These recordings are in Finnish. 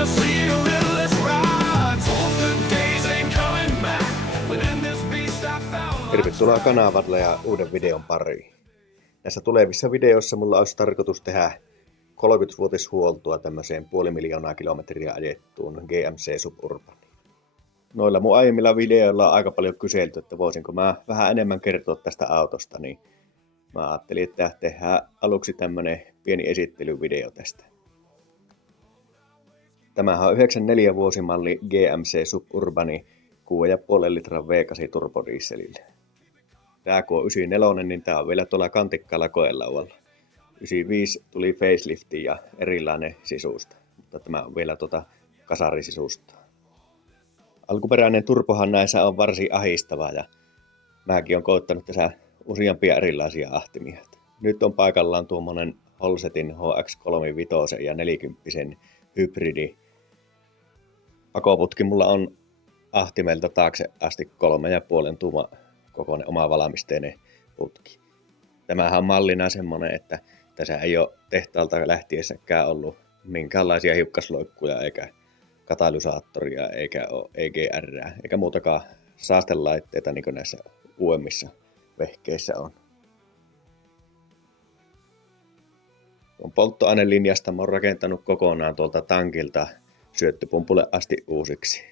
to see you in this ride. Told the days ain't coming back. Within this beast I found. Tervetuloa kanavalle ja uuden videon pariin. Näissä tulevissa videoissa mulla olisi tarkoitus tehdä 30-vuotishuoltoa tämmöiseen 500 000 kilometriä ajettuun GMC Suburbaniin. Noilla mun aiemmilla videoilla on aika paljon kyselty, että voisinko mä vähän enemmän kertoa tästä autosta, niin mä ajattelin, että tehdään aluksi tämmönen pieni esittelyvideo tästä. Tämähän on 94 vuosimalli GMC Suburbani 6,5 litran V8 turbodieselillä. Tää kun on 94, niin tää on vielä tuolla kantikkaalla koelaualla. 95 tuli facelifti ja erilainen sisusta, mutta tämä on vielä kasarisisusta. Alkuperäinen turbohan näissä on varsin ahistava ja mäkin on koittanut tässä useampia erilaisia ahtimia. Nyt on paikallaan tuommoinen Holsetin HX35 ja 40 hybridi. Pakoputki mulla on ahtimelta taakse asti 3,5 tuuman kokoinen oma valmisteinen putki. Tämähän on mallina semmonen, että tässä ei ole tehtaalta lähtiessäkään ollut minkäänlaisia hiukkasloikkuja eikä katalysaattoria eikä ole EGR eikä muutakaan saastelaitteita niin kuin näissä uudemmissa vehkeissä on. Polttoainelinjasta mä oon rakentanut kokonaan tuolta tankilta syöttöpumpulle asti uusiksi.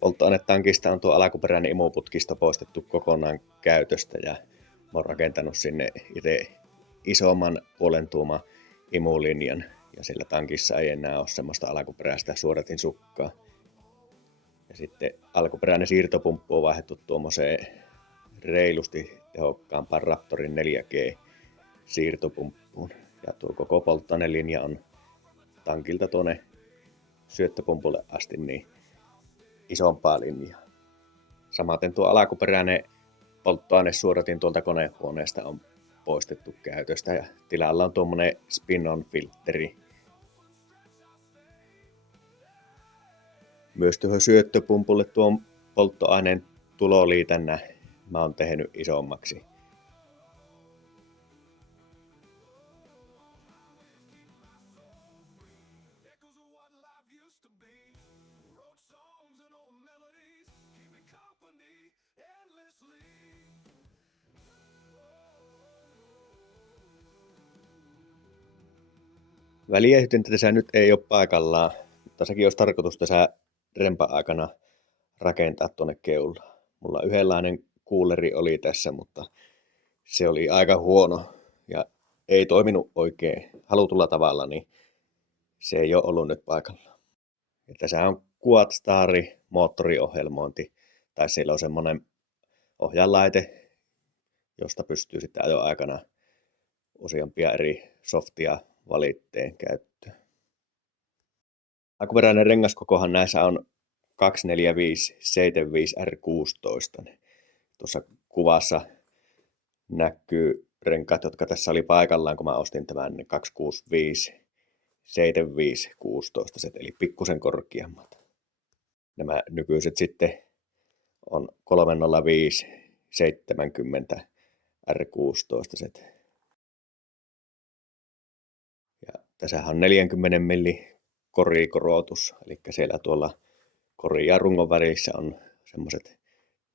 Polttoainetankista on tuo alkuperäinen imuputkisto poistettu kokonaan käytöstä ja mä oon rakentanut sinne itse isomman 0,5 tuuman imulinjan ja sillä tankissa ei enää ole semmoista alkuperäistä suodatinsukkaa. Ja sitten alkuperäinen siirtopumppu on vaihdettu tuommoiseen reilusti tehokkaampaan Raptorin 4G siirtopumppuun. Ja tuo koko polttoainelinja on tankilta tuonne syöttöpumpulle asti niin isompaa linjaa. Samaten tuo alkuperäinen polttoainesuodatin tuolta konehuoneesta on poistettu käytöstä ja tilalla on tuommoinen spin-on filtteri. Myös tuohon syöttöpumpulle tuon polttoaineen tuloliitännä mä oon tehnyt isommaksi. Väliehdytintä tässä nyt ei ole paikallaan, mutta sekin olisi tarkoitus tässä rempa-aikana rakentaa tuonne keulaan. Mulla yhdenlainen kuuleri oli tässä, mutta se oli aika huono ja ei toiminut oikein halutulla tavalla, niin se ei ole ollut nyt paikallaan. Ja tässä on Quadstar moottoriohjelmointi, tai siellä on semmoinen ohjainlaite, josta pystyy sitten ajoaikana useampia eri softia valitteen käyttöön. Alkuperäinen rengaskokohan näissä on 245 R16. Tuossa kuvassa näkyy renkaat, jotka tässä oli paikallaan, kun mä ostin tämän 265 16, eli pikkusen korkeammat. Nämä nykyiset sitten on 305 70 R16. Ja tässähän on 40 milli korikorotus, eli siellä tuolla korin ja rungon välissä on semmoiset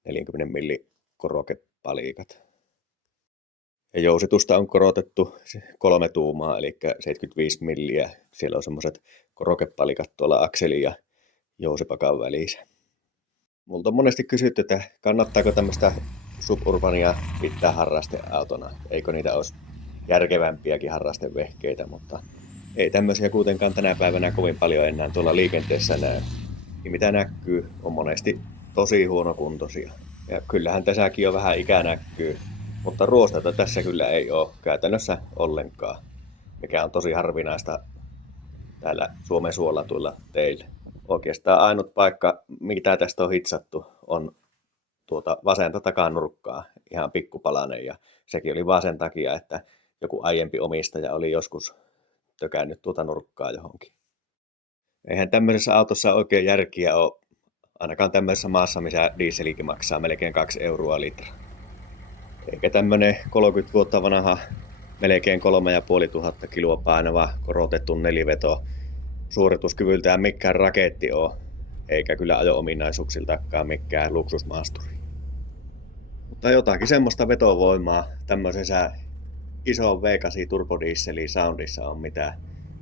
40 milli korokepalikat. Ja jousitusta on korotettu 3 tuumaa, eli 75 milliä. Siellä on semmoiset korokepalikat tuolla akselin ja jousipakan välissä. Multa on monesti kysytty, että kannattaako tämmöistä Suburbania pitää harrasteautona. Eikö niitä olisi järkevämpiäkin harrastevehkeitä, mutta ei tämmöisiä kuitenkaan tänä päivänä kovin paljon enää tuolla liikenteessä näy. Ja mitä näkyy, on monesti tosi huonokuntoisia. Ja kyllähän tässäkin jo vähän ikä näkyy, mutta ruostetta tässä kyllä ei ole käytännössä ollenkaan, mikä on tosi harvinaista täällä Suomen suolatuilla teillä. Oikeastaan ainut paikka, mitä tästä on hitsattu, on tuota vasenta takanurkkaa, ihan pikkupalanen, ja sekin oli vaan sen takia, että joku aiempi omistaja oli joskus tökännyt tuota nurkkaa johonkin. Eihän tämmöisessä autossa oikein järkiä ole, ainakaan tämmöisessä maassa, missä dieselikin maksaa melkein 2 euroa litra. Eikä tämmönen 30 vuotta vanha, melkein 3500 kiloa painava korotettu neliveto suorituskyvyltään mikään raketti ole, eikä kyllä ajo-ominaisuuksiltakaan mikään luksusmaasturi. Mutta jotakin semmoista vetovoimaa tämmöisessä iso V8 turbodieseli soundissa on, mitä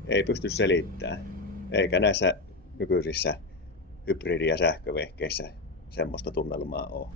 ei pysty selittämään. Eikä näissä nykyisissä hybridi- ja sähkövehkeissä semmoista tunnelmaa ole.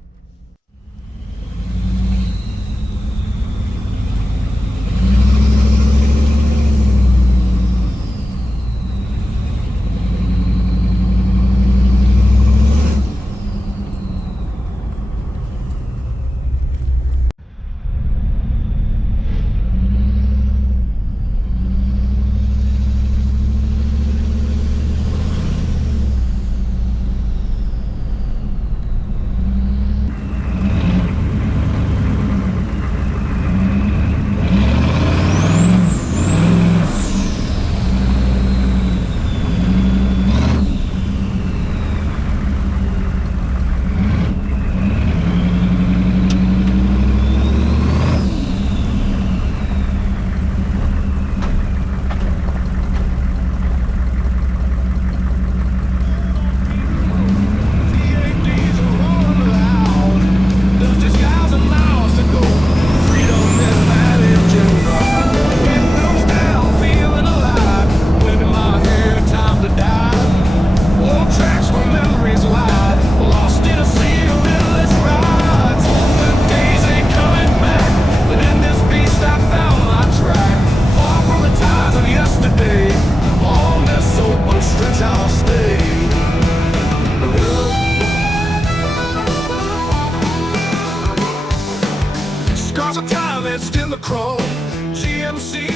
Scars of time etched in the chrome. GMC